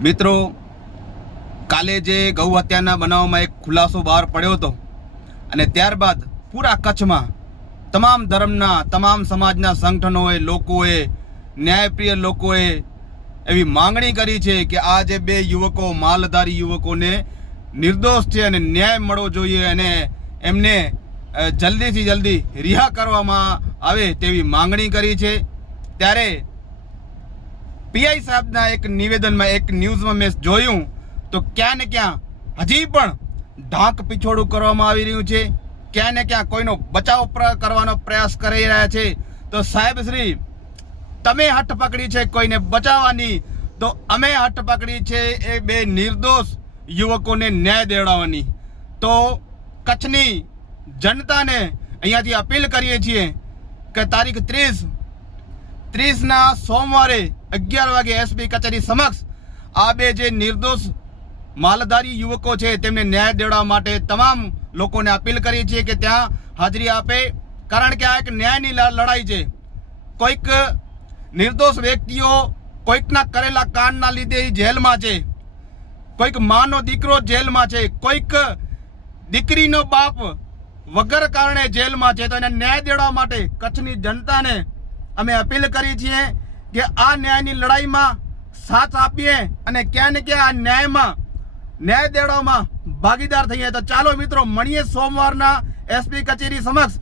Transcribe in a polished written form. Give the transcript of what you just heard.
મિત્રો, કાલે જે ગૌ હત્યાના બનાવમાં એક ખુલાસો બહાર પડ્યો હતો અને ત્યારબાદ પૂરા કચ્છમાં તમામ ધર્મના તમામ સમાજના સંગઠનોએ લોકોએ ન્યાયપ્રિય લોકોએ એવી માંગણી કરી છે કે આ જે બે યુવકો માલધારી યુવકોને નિર્દોષ છે અને ન્યાય મળવો જોઈએ અને એમને જલ્દીથી જલ્દી રિહા કરવામાં આવે તેવી માંગણી કરી છે। ત્યારે પીઆઈ સાહેબના એક નિવેદનમાં એક ન્યૂઝમાં મેં જોયું તો ક્યાં ને ક્યાં હજી પણ ઢાંક પીછોડું કરવામાં આવી રહ્યું છે, ક્યાં ને ક્યાં કોઈનો બચાવ કરવાનો પ્રયાસ કરી રહ્યા છે। તો સાહેબ શ્રી, તમે હઠ પકડી છે કોઈને બચાવવાની, તો અમે હઠ પકડી છે એ બે નિર્દોષ યુવકોને ન્યાય દેવડાવવાની। તો કચ્છની જનતાને અહીંયાથી અપીલ કરીએ છીએ કે તારીખ 30ના સોમવારે 11 વાગે એસપી કચેરી સમક્ષ આ બે જે નિર્દોષ માલધારી યુવકો છે તેમને ન્યાય દેવડાવવા માટે તમામ લોકોને અપીલ કરી છે કે ત્યાં હાજરી આપે, કારણ કે આ એક ન્યાયની લડાઈ છે। કોઈક નિર્દોષ વ્યક્તિઓ કોઈકના કરેલા કાંડના લીધે જેલમાં છે, કોઈક માનો દીકરો જેલમાં છે, કોઈક દીકરીનો બાપ વગર કારણે જેલમાં છે। તો એને ન્યાય દેવડાવવા માટે કચ્છની જનતાને અમે અપીલ કરી છીએ કે આ ન્યાયની લડાઈમાં સાથ આપીએ અને ક્યાં ને ક્યાં આ ન્યાય દેવડાવવામાં ભાગીદાર થઈએ। તો ચાલો મિત્રો, મળીએ સોમવારના એસપી કચેરી સમક્ષ